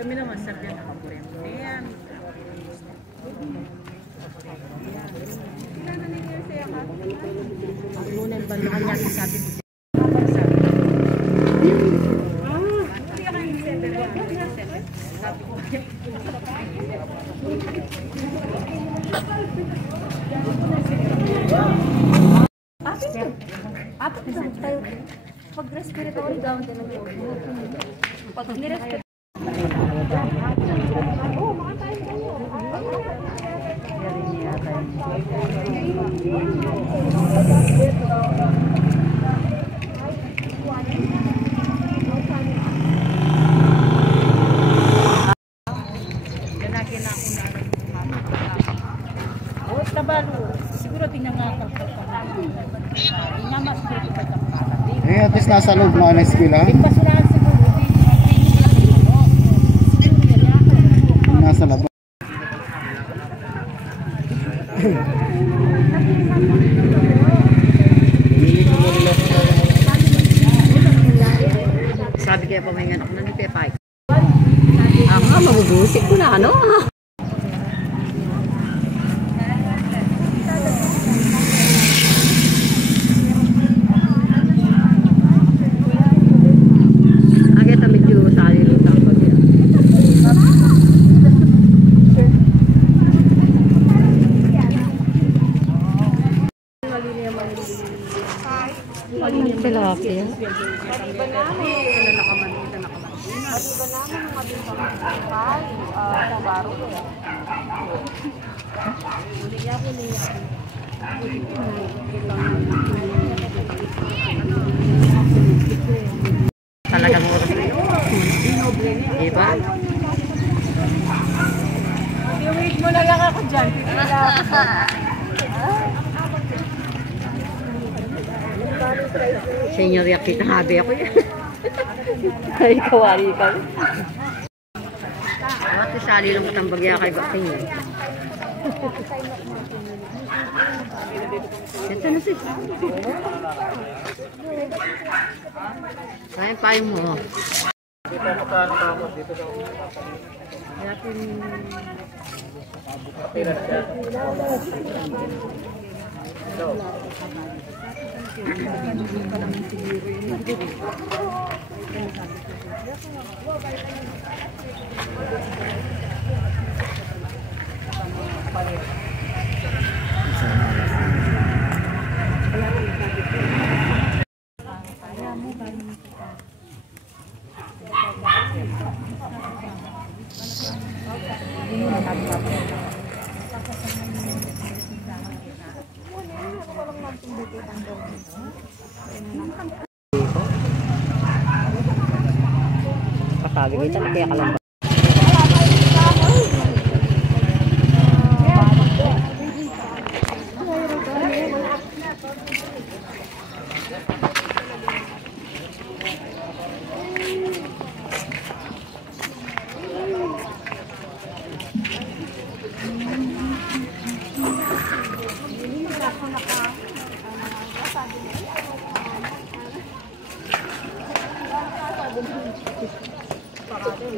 Kami naman sardiyan na kakurente yan. Ang lunan ba naman yan sabi ko. Pag-respiratory down talaga. Pag nirespiratory siguro tingnan nga at least nasa loob mo ang eskwela. Nasa labas. Sabi kaya pamahingan ako na ni Pepay. Magugusik ko na, ano? Tilapia. Talagang oras na yun. Diba? i-wait mo na lang ako dyan. Senyor Yakita habi ako yan. Ay, kawari ka. Ate, sali lang kitang bagya kay Bakting. Ito na sis. Kaya payong mo. Dito mo ka nakamo dito sa Sabi kita na kaya kalang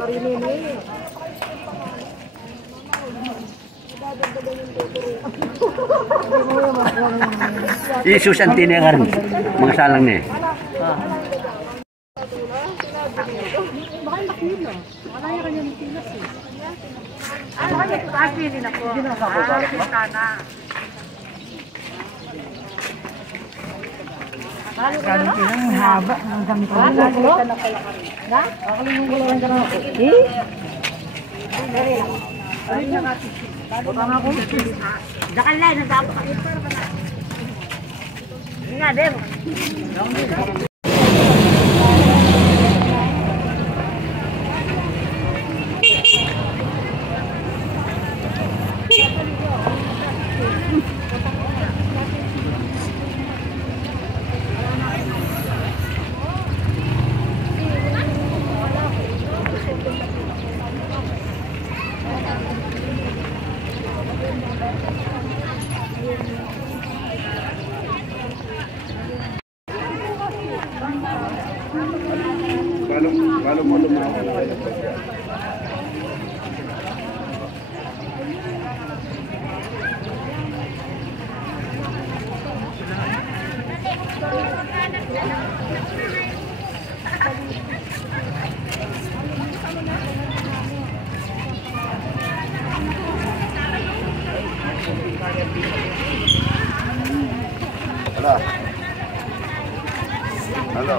Marinin Isus ang tinigaran. Mga salang niya. Ang haba ng gamit ko. Dakal na, nagdapo ka. Nga, Deb. Kalau mo lumawan. Halo. Halo.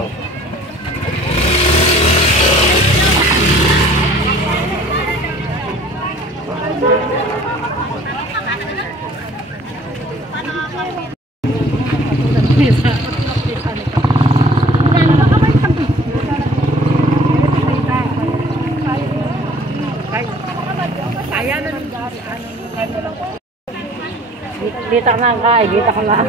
Dita ka na kay, dita ka na.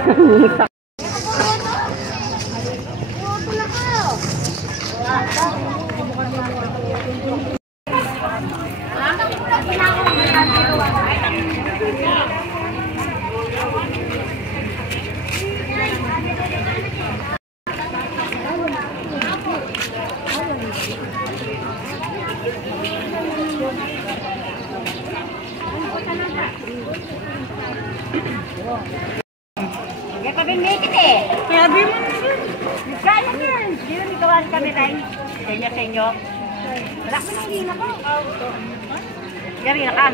Kaya kami mikit eh. Kaya di mo. Kaya yan. Di mo ikawan kami tayo. Kanya sa inyo. Wala ko nang hina ko. Kaya rin ka.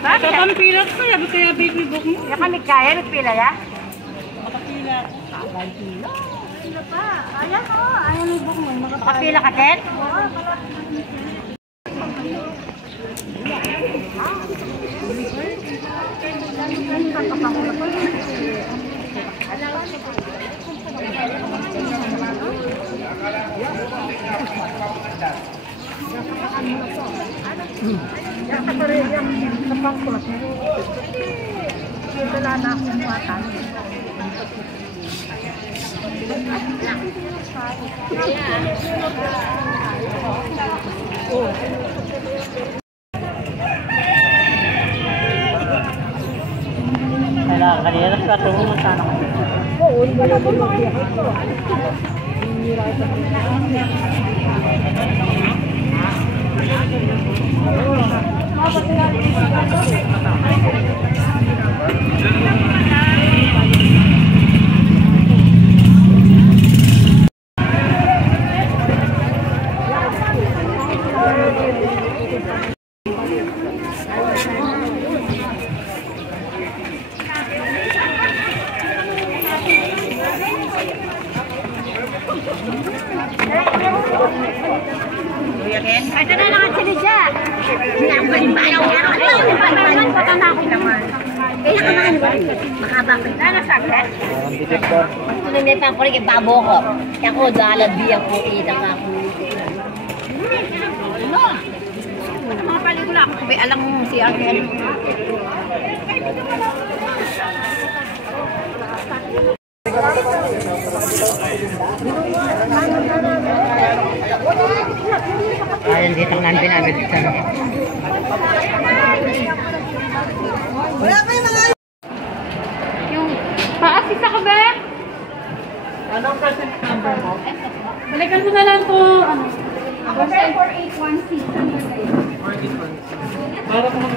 Bakit? Sa pampilat ko, yabi kaya baby book mo. Kaya kami kaya. Nagpila ya? Makapila. Pila pa. Ayan o. Ayan yung book mo. Makapila ka, Ted? Wala na akong matan. Kailangan kanina, patungo mo sana ka. Oo, hindi na po makiyak ito. Ito na naman sila siya. Sinabay-bayaw yan. Ano yung pagbayaw? Baka na ako naman. Kaya ka naman ba? Makaba ko. Ano sakit? Ito na may pangkulik ibabo ko. Kaya ko dalabi ako. Kita ka ako. Ano? Mga paligula ako. Kaya alam mo si Arken. Ayan, dito nga pinabit sa Yung pa-assist ako ba? Anong kasi number mo? Balikan mo na lang po. Ano? Ako sir, 4816. Para kung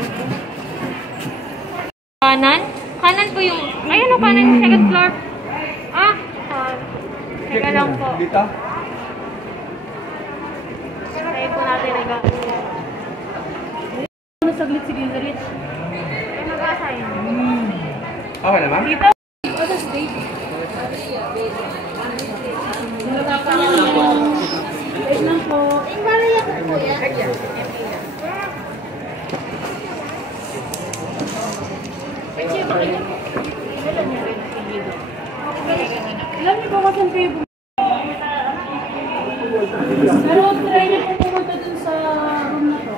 Kanan? Kanan po yung... Ayun o, kanan yung second floor. Ah, teka lang po. Dito? Tayo po natin regalo. Saglit, sige, saglit. Ay, mag-asay. Okay naman? Dito. Wait lang po. Alam niyo ba kung saan kayo pero try niyo po pumunta dun sa room na to.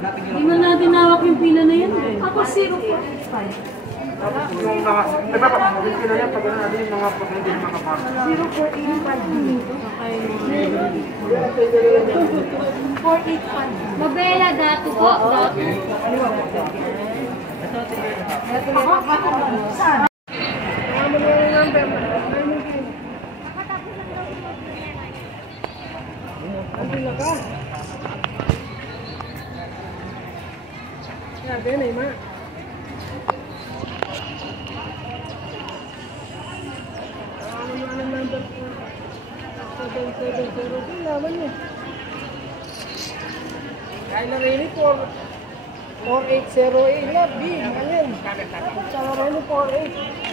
Hindi mo natin hawak yung pila na yan eh. Ako 0.5. 485. Mabela, dato po. Dato. Kaya rin po 4808 na B. Ayun. Sa rin 48.